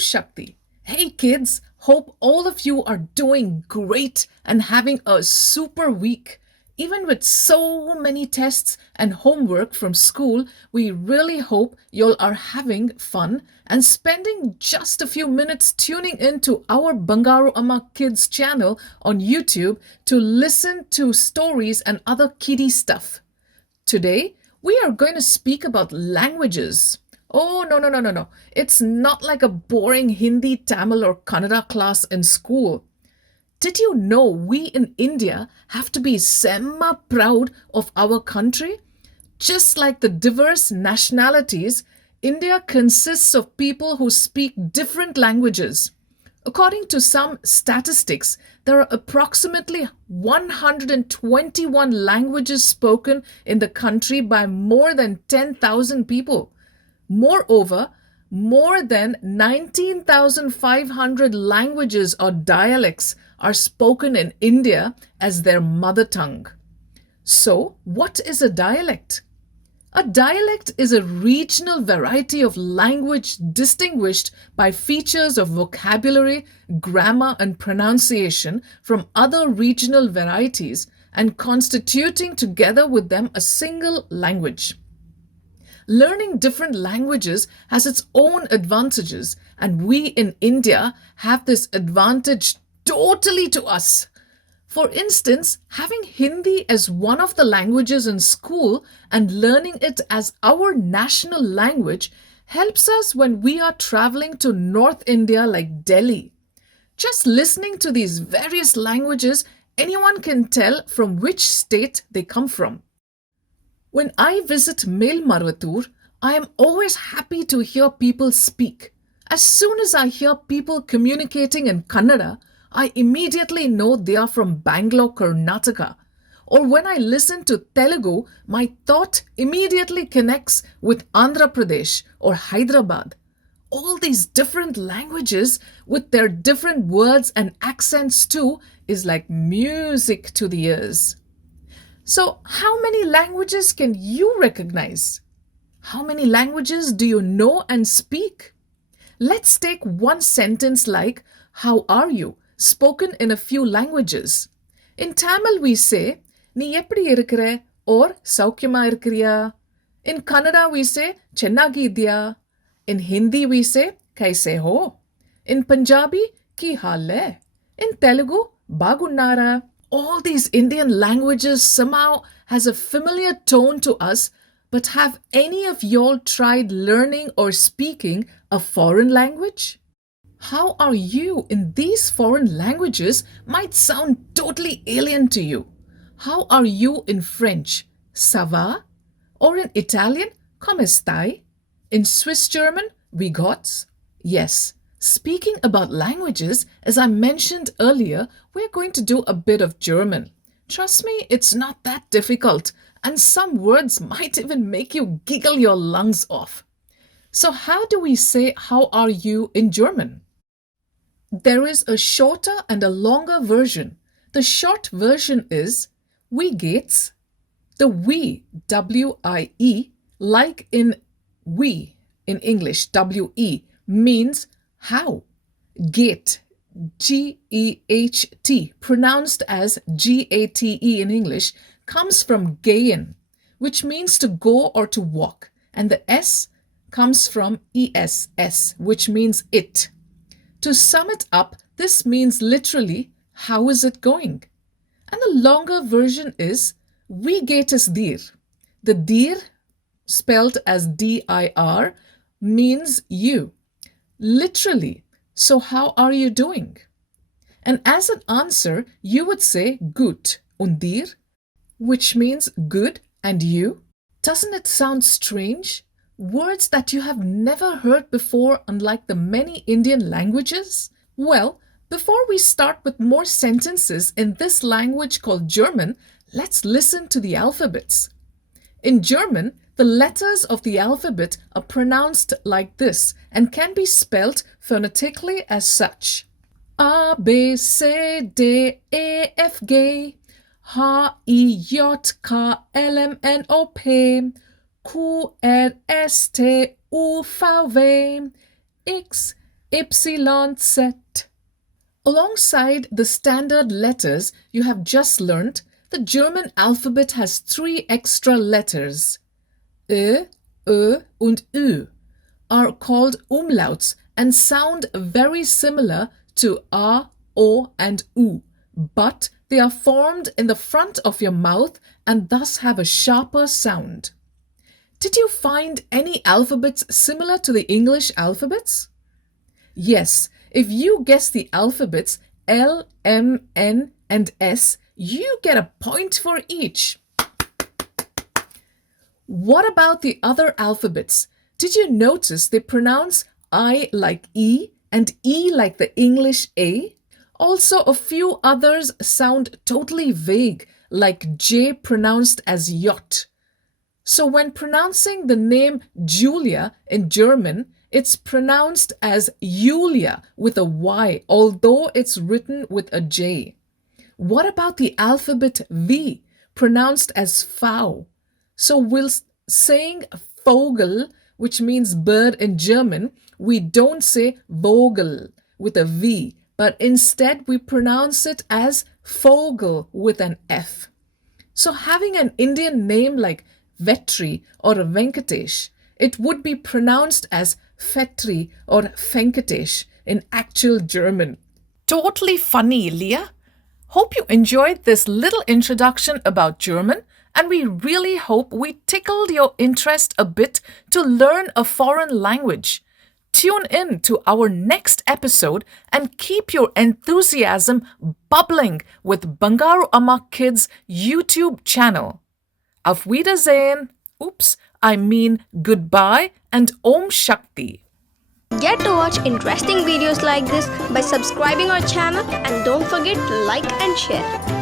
Shakti. Hey kids, hope all of you are doing great and having a super week. Even with so many tests and homework from school, we really hope y'all are having fun and spending just a few minutes tuning into our Bangaru Amma Kids channel on YouTube to listen to stories and other kiddie stuff. Today, we are going to speak about languages. Oh, no. It's not like a boring Hindi, Tamil, or Kannada class in school. Did you know we in India have to be semma proud of our country? Just like the diverse nationalities, India consists of people who speak different languages. According to some statistics, there are approximately 121 languages spoken in the country by more than 10,000 people. Moreover, more than 19,500 languages or dialects are spoken in India as their mother tongue. So, what is a dialect? A dialect is a regional variety of language distinguished by features of vocabulary, grammar, and pronunciation from other regional varieties and constituting together with them a single language. Learning different languages has its own advantages, and we in India have this advantage totally to us. For instance, having Hindi as one of the languages in school and learning it as our national language helps us when we are traveling to North India like Delhi. Just listening to these various languages, anyone can tell from which state they come from. When I visit Melmaruvathur, I am always happy to hear people speak. As soon as I hear people communicating in Kannada, I immediately know they are from Bangalore, Karnataka. Or when I listen to Telugu, my thought immediately connects with Andhra Pradesh or Hyderabad. All these different languages with their different words and accents too is like music to the ears. So, how many languages can you recognize? How many languages do you know and speak? Let's take one sentence like, how are you? Spoken in a few languages. In Tamil we say, நீ எப்படி இருக்கிற? Or சௌக்கியமா இருக்கிறியா? In Kannada we say, ಚೆನ್ನಾಗಿದ್ಯಾ? In Hindi we say, कैसे हो? In Punjabi, की हाल है? In Telugu, బాగున్నారా? All these Indian languages somehow has a familiar tone to us, but have any of y'all tried learning or speaking a foreign language? How are you in these foreign languages might sound totally alien to you. How are you in French? Ça va? Or in Italian? Come stai? In Swiss German? Wie geht's? Yes. Speaking about languages, as I mentioned earlier, we're going to do a bit of German. Trust me, it's not that difficult, and some words might even make you giggle your lungs off. So how do we say how are you in German? There is a shorter and a longer version. The short version is wie geht's. The we, W-I-E, like in we in English, W-E, means how. Gate, G-E-H-T, pronounced as G-A-T-E in English, comes from gehen, which means to go or to walk, and the S comes from E-S-S, which means it. To sum it up, this means literally, how is it going? And the longer version is, wie geht es dir? The dir, spelled as D-I-R, means you. Literally, so how are you doing? And as an answer, you would say gut und dir, which means good and you. Doesn't it sound strange? Words that you have never heard before, unlike the many Indian languages? Well, before we start with more sentences in this language called German, let's listen to the alphabets. In German, the letters of the alphabet are pronounced like this and can be spelled phonetically as such. A, B, C, D, E, F, G, H, I, J, K, L, M, N, O, P, Q, R, S, T, U, V, W, X, epsilon set. Alongside the standard letters you have just learnt, the German alphabet has 3 extra letters. Ö, und Ü are called umlauts and sound very similar to A, O and U, but they are formed in the front of your mouth and thus have a sharper sound. Did you find any alphabets similar to the English alphabets? Yes, if you guess the alphabets L, M, N, and S, you get a point for each. What about the other alphabets? Did you notice they pronounce I like E and E like the English A? Also, a few others sound totally vague, like J pronounced as yacht. So when pronouncing the name Julia in German, it's pronounced as Julia with a Y, although it's written with a J. What about the alphabet V, pronounced as V? So while saying Vogel, which means bird in German, we don't say Vogel with a V, but instead we pronounce it as Vogel with an F. So having an Indian name like Vetri or Venkatesh, it would be pronounced as Fetri or Venkatesh in actual German. Totally funny, Leah. Hope you enjoyed this little introduction about German, and we really hope we tickled your interest a bit to learn a foreign language. Tune in to our next episode and keep your enthusiasm bubbling with Bangaru Amma Kids YouTube channel. Auf Wiedersehen. Oops, I mean goodbye and Om Shakti. Get to watch interesting videos like this by subscribing our channel and don't forget to like and share.